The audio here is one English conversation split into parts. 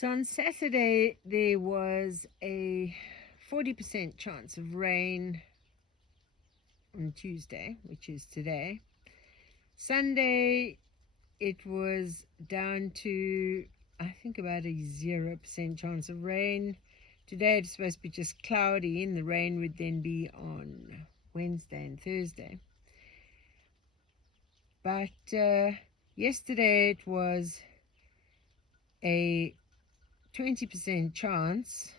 So on Saturday, there was a 40% chance of rain on Tuesday, which is today. Sunday, it was down to, I think, about a 0% chance of rain. Today, it's supposed to be just cloudy, and the rain would then be on Wednesday and Thursday. But yesterday, it was a 20% chance,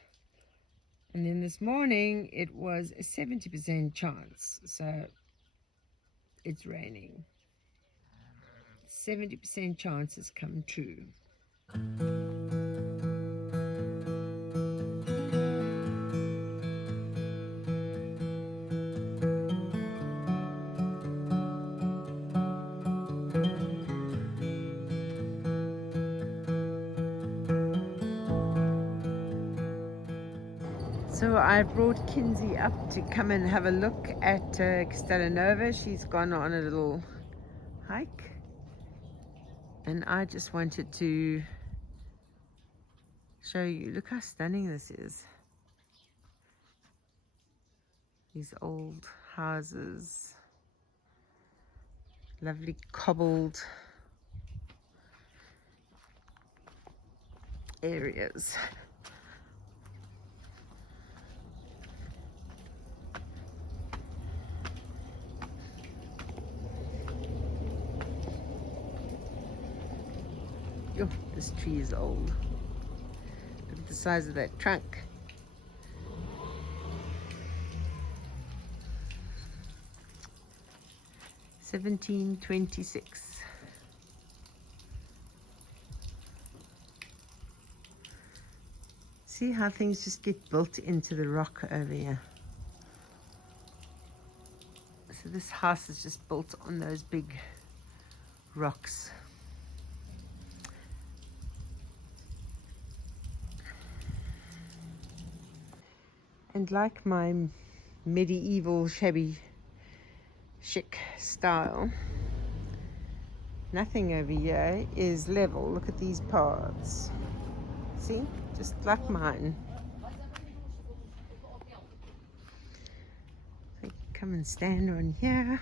and then this morning it was a 70% chance. So it's raining. 70% chance has come true. So I brought Kinzie up to come and have a look at Castelo Nova. She's gone on a little hike, and I just wanted to show you. Look how stunning this is. These old houses, lovely cobbled areas. Oh, this tree is old. Look at the size of that trunk. (1726). See how things just get built into the rock over here. So this house is just built on those big rocks. And like my medieval shabby chic style, nothing over here is level. Look at these paths. See? Just like mine. So you can come and stand on here.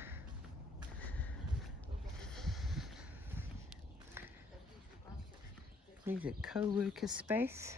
There's a co-worker space.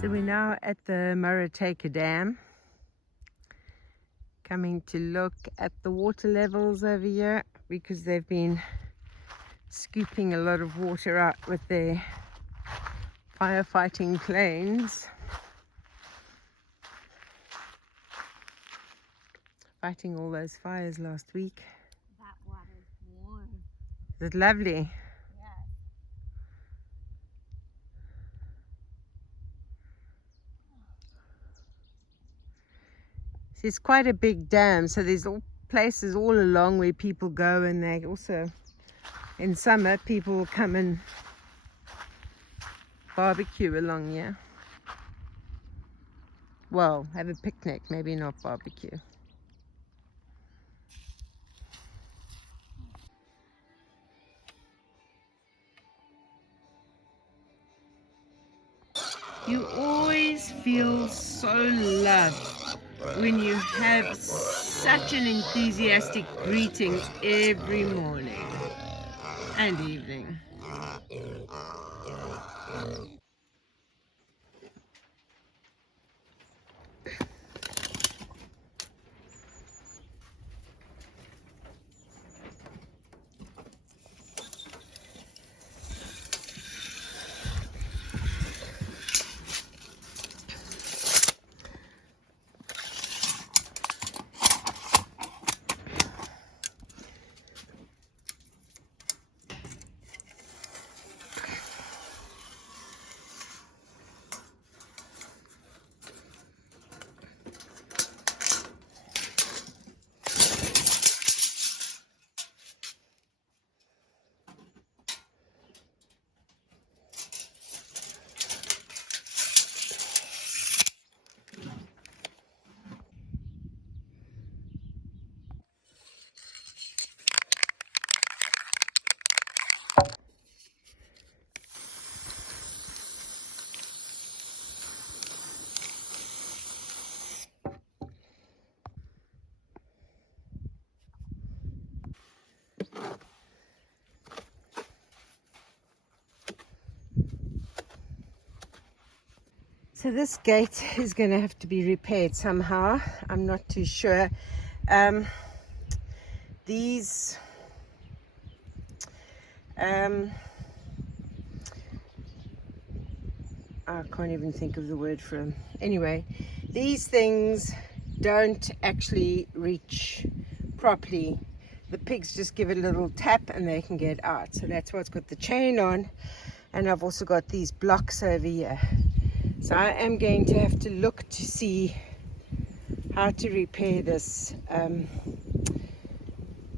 So we're now at the Murataka Dam, coming to look at the water levels over here because they've been scooping a lot of water out with their firefighting planes, fighting all those fires last week. That water's warm. Is it lovely? It's quite a big dam, so there's all places all along where people go, and they also, in summer, people will come and barbecue along here. Well, have a picnic, maybe not barbecue. You always feel so loved when you have such an enthusiastic greeting every morning and evening. So this gate is going to have to be repaired somehow. I'm not too sure. These I can't even think of the word for them. Anyway, these things don't actually reach properly. The pigs just give it a little tap and they can get out. So that's why it's got the chain on. And I've also got these blocks over here. So I am going to have to look to see how to repair this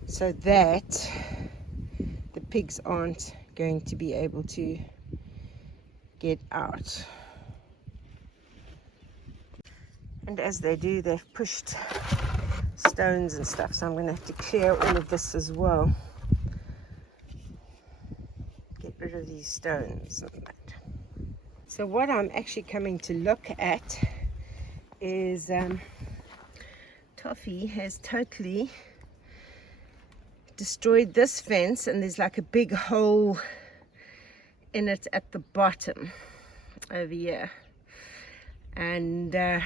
so that the pigs aren't going to be able to get out. And as they do, they've pushed stones and stuff, so I'm going to have to clear all of this as well. Get rid of these stones and that. So what I'm actually coming to look at is Toffee has totally destroyed this fence, and there's like a big hole in it at the bottom over here. And I'm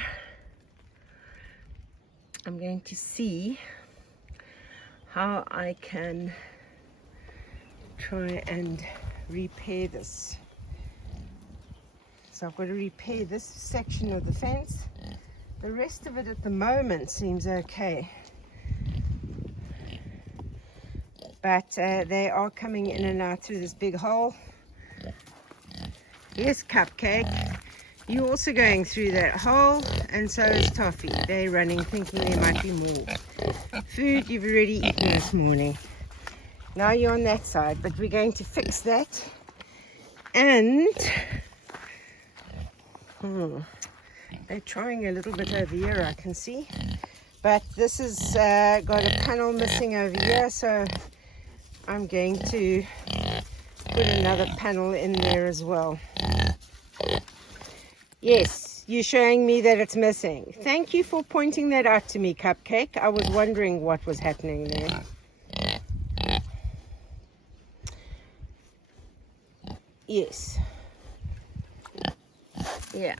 going to see how I can try and repair this. So I've got to repair this section of the fence. The rest of it at the moment seems okay. But they are coming in and out through this big hole. Yes, Cupcake. You're also going through that hole, and so is Toffee. They're running thinking there might be more food you've already eaten this morning. Now you're on that side, but we're going to fix that. And they're trying a little bit over here, I can see. But this has got a panel missing over here, so I'm going to put another panel in there as well. Yes, you're showing me that it's missing. Thank you for pointing that out to me, Cupcake. I was wondering what was happening there. Yes. Yeah.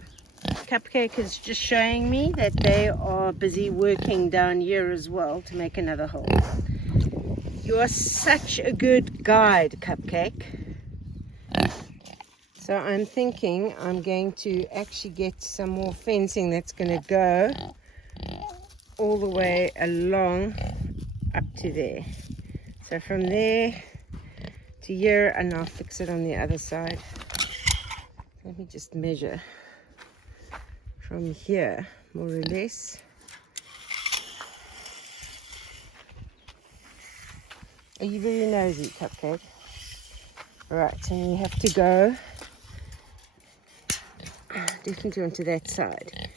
Cupcake is just showing me that they are busy working down here as well to make another hole. You are such a good guide, Cupcake. So I'm thinking I'm going to actually get some more fencing that's going to go all the way along up to there. So from there to here, and I'll fix it on the other side. Let me just measure from here, more or less. Are you very nosy, Cupcake? Right, and we have to go definitely onto that side.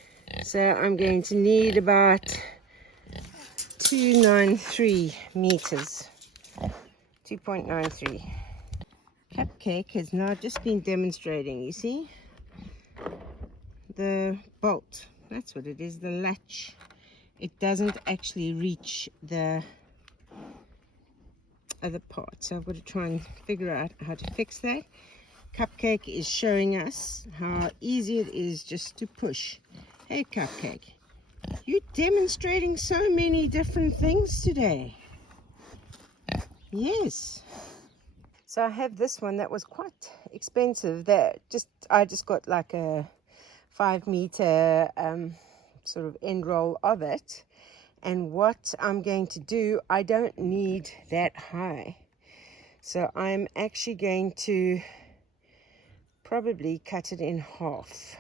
So I'm going to need about 293 meters. 2.93. Cupcake has now just been demonstrating, you see? The bolt, that's what it is, the latch. It doesn't actually reach the other part, so I've got to try and figure out how to fix that. Cupcake is showing us how easy it is just to push. Hey Cupcake, you're demonstrating so many different things today. Yes. So I have this one that was quite expensive. I just got like a 5 meter sort of end roll of it. And what I'm going to do, I don't need that high. So I'm actually going to probably cut it in half.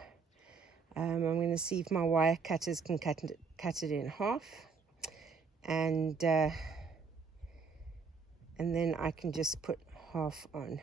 I'm going to see if my wire cutters can cut it in half. And then I can just put half on.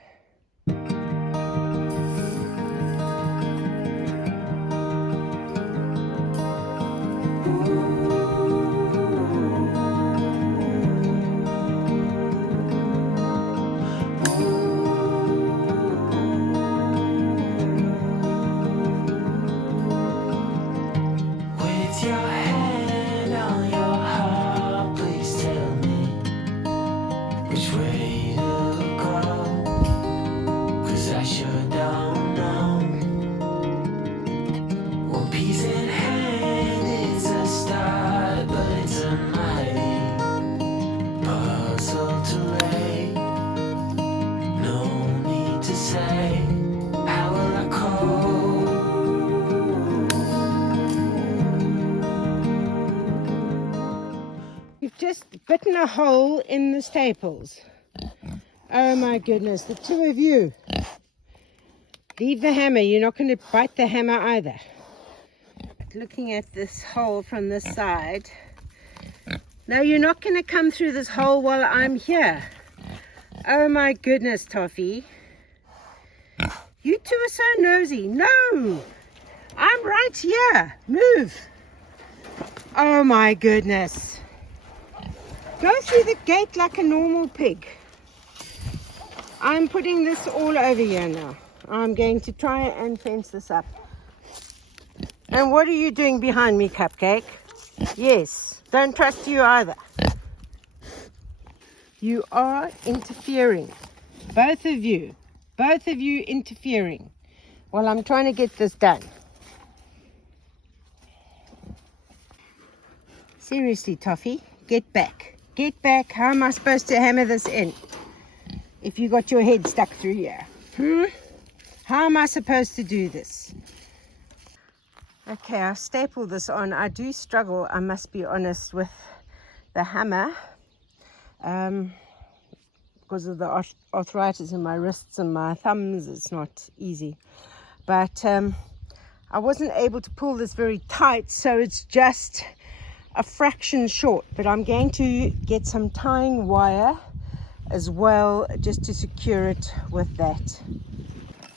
You've just bitten a hole in the staples. Oh my goodness, the two of you. Leave the hammer, you're not going to bite the hammer either. Looking at this hole from this side. No, you're not going to come through this hole while I'm here. Oh my goodness, Toffee. You two are so nosy. No! I'm right here. Move. Oh my goodness. Go through the gate like a normal pig. I'm putting this all over here now. I'm going to try and fence this up. And what are you doing behind me, Cupcake? Yes, don't trust you either. You are interfering. Both of you interfering while I'm trying to get this done. Seriously, Toffee, get back. Get back. How am I supposed to hammer this in if you got your head stuck through here? How am I supposed to do this? Okay, I'll staple this on. I do struggle, I must be honest, with the hammer because of the arthritis in my wrists and my thumbs. It's not easy. But I wasn't able to pull this very tight, so it's just a fraction short. But I'm going to get some tying wire as well, just to secure it with that.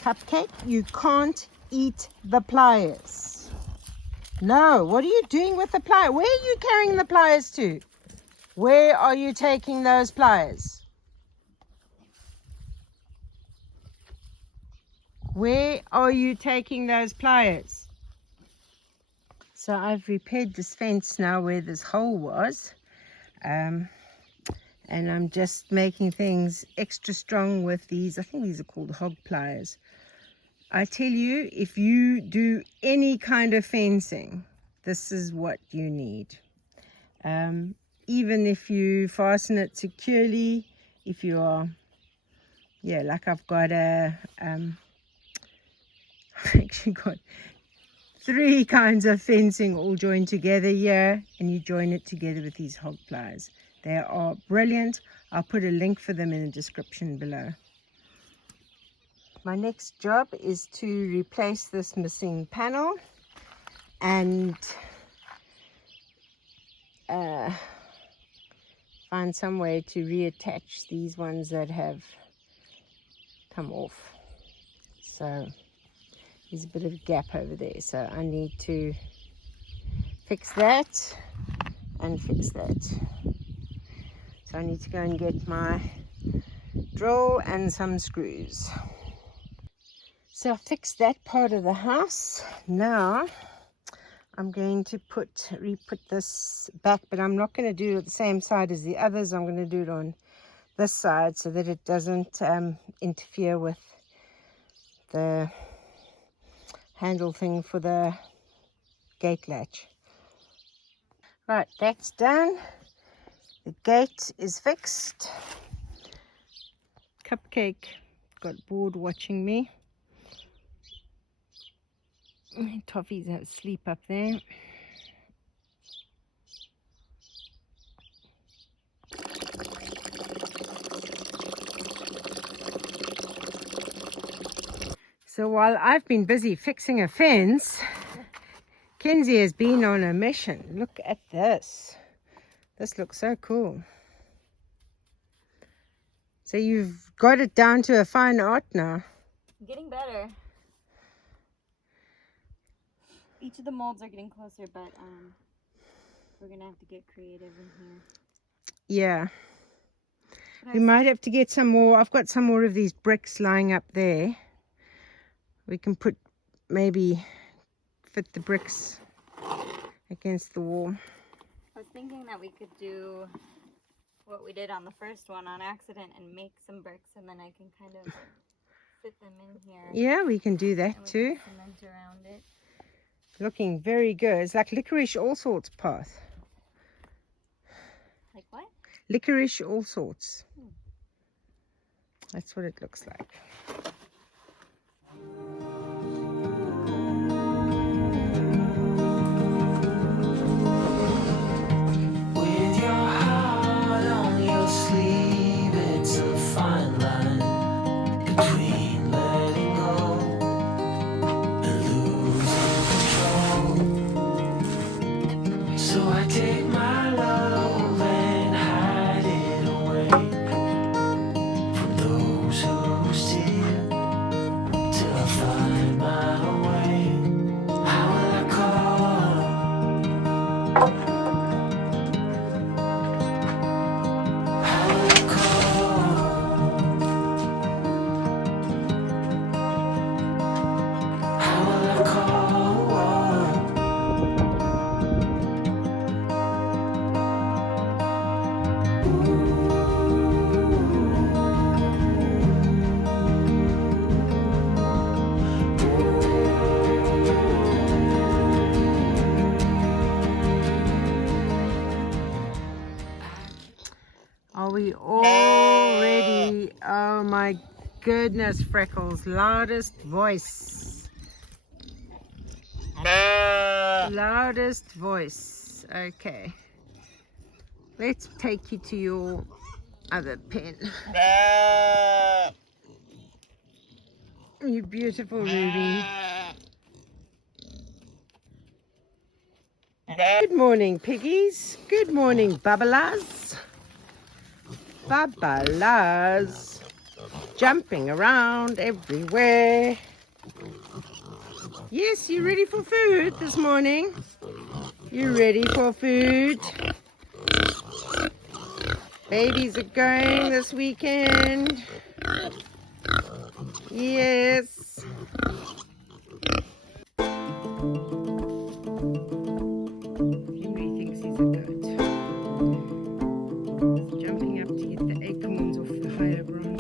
Cupcake, you can't eat the pliers. No, what are you doing with the pliers? Where are you carrying the pliers to? Where are you taking those pliers? Where are you taking those pliers? So I've repaired this fence now where this hole was. And I'm just making things extra strong with these. I think these are called hog pliers. I tell you, if you do any kind of fencing, this is what you need. Even if you fasten it securely, if you are, yeah, like I've got I've actually got 3 kinds of fencing all joined together here, and you join it together with these hog pliers. They are brilliant. I'll put a link for them in the description below. My next job is to replace this missing panel and find some way to reattach these ones that have come off. So there's a bit of a gap over there, so I need to fix that and fix that. So I need to go and get my drill and some screws. So I fixed that part of the house. Now I'm going to re-put this back, but I'm not going to do it the same side as the others. I'm going to do it on this side so that it doesn't interfere with the handle thing for the gate latch. Right, that's done. The gate is fixed. Cupcake got bored watching me. Toffee's asleep up there. So while I've been busy fixing a fence, Kinzie has been on a mission. Look at this. This looks so cool. So you've got it down to a fine art now. Getting better. Each of the molds are getting closer, but we're gonna have to get creative in here. Yeah. We might have to get some more. I've got some more of these bricks lying up there. We can maybe fit the bricks against the wall. I was thinking that we could do what we did on the first one on accident and make some bricks, and then I can kind of fit them in here. Yeah, we can do that too. Cement around it. Looking very good. It's like licorice all sorts path. Like what? Licorice all sorts. That's what it looks like. With your heart on your sleeve, it's a fine line between letting go and losing control. So I take my love and hide it away from those who steal till I find my way. How will I call? Are we all ready? Oh my goodness, Freckles. Loudest voice. Loudest voice. Okay. Let's take you to your other pen. You beautiful Ruby. Good morning, piggies. Good morning, bubblers. Bubblers. Jumping around everywhere. Yes, you ready for food this morning? You ready for food? Babies are going this weekend. Yes. Henry thinks he's a goat. He's jumping up to get the acorns off the higher branches.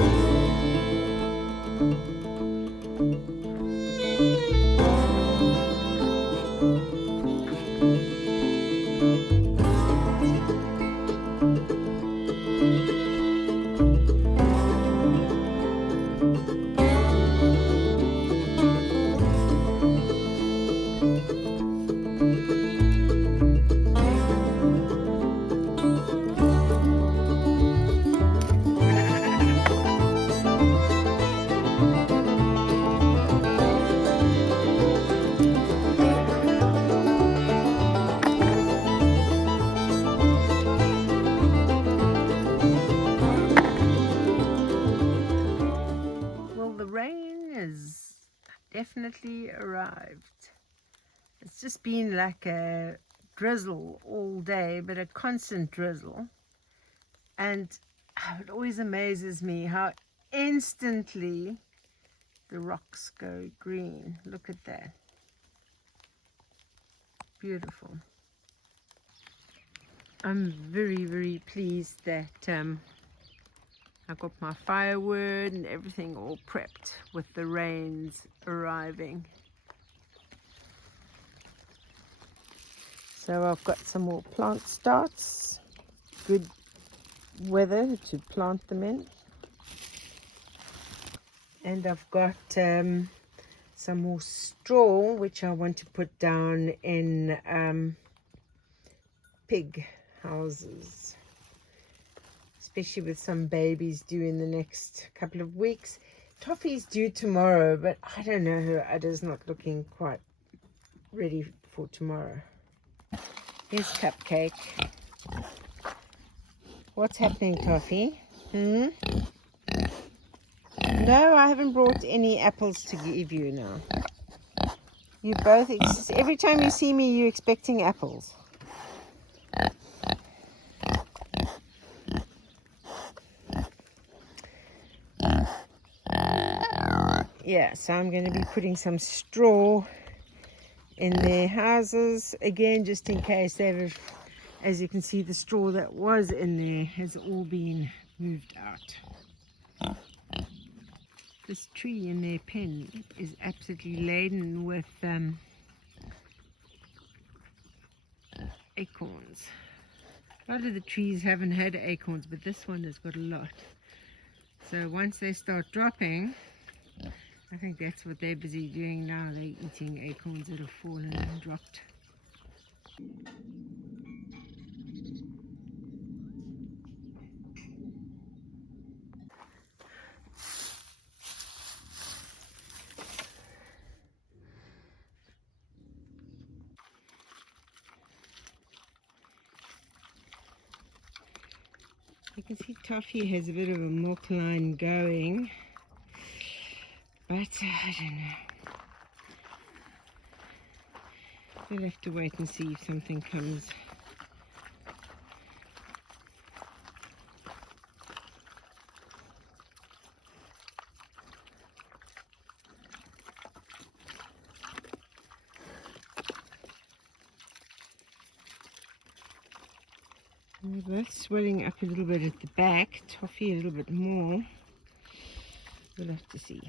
finally arrived. It's just been like a drizzle all day, but a constant drizzle. And it always amazes me how instantly the rocks go green. Look at that. Beautiful. I'm very, very pleased that I got my firewood and everything all prepped with the rains arriving. So I've got some more plant starts. Good weather to plant them in. And I've got some more straw which I want to put down in pig houses, especially with some babies due in the next couple of weeks. Toffee's due tomorrow, but I don't know, her udder's not looking quite ready for tomorrow. Here's Cupcake. What's happening, Toffee? No, I haven't brought any apples to give you now. You both, every time you see me, you're expecting apples. Yeah, so I'm going to be putting some straw in their houses again, just in case they've, as you can see, the straw that was in there has all been moved out. This tree in their pen is absolutely laden with acorns. A lot of the trees haven't had acorns, but this one has got a lot. So once they start dropping, I think that's what they're busy doing now. They're eating acorns that have fallen and dropped. You can see Toffee has a bit of a milk line going, but I don't know. We'll have to wait and see if something comes. They're both swelling up a little bit at the back. Toffee a little bit more. We'll have to see.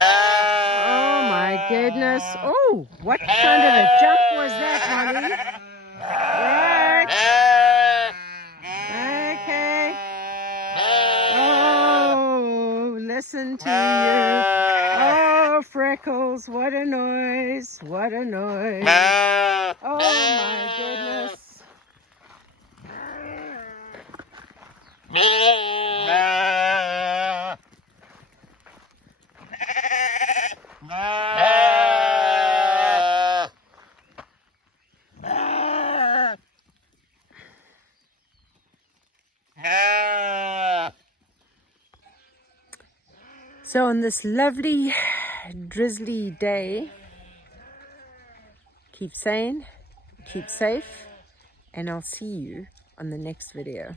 Oh my goodness. Oh, what kind of a jump was that, Molly? Rex? Okay. Oh, listen to you. Oh, Freckles, what a noise. What a noise. Oh my goodness. So on this lovely drizzly day, keep sane, keep safe, and I'll see you on the next video.